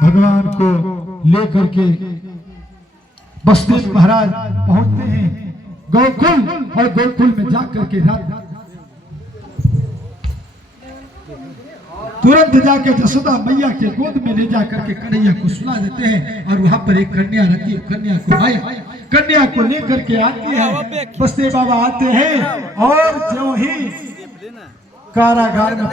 भगवान को लेकर के बसदेव महाराज पहुंचते हैं गोकुल, और गोकुल में जाकर के तुरंत जाके जसोदा मैया के गोद में ले जाकर के कन्हैया को सुला देते हैं। और वहां पर एक कन्या रहती है, कन्या को माया कन्या को लेकर के आती है। बसदेव बाबा आते हैं और जो ही कारागार में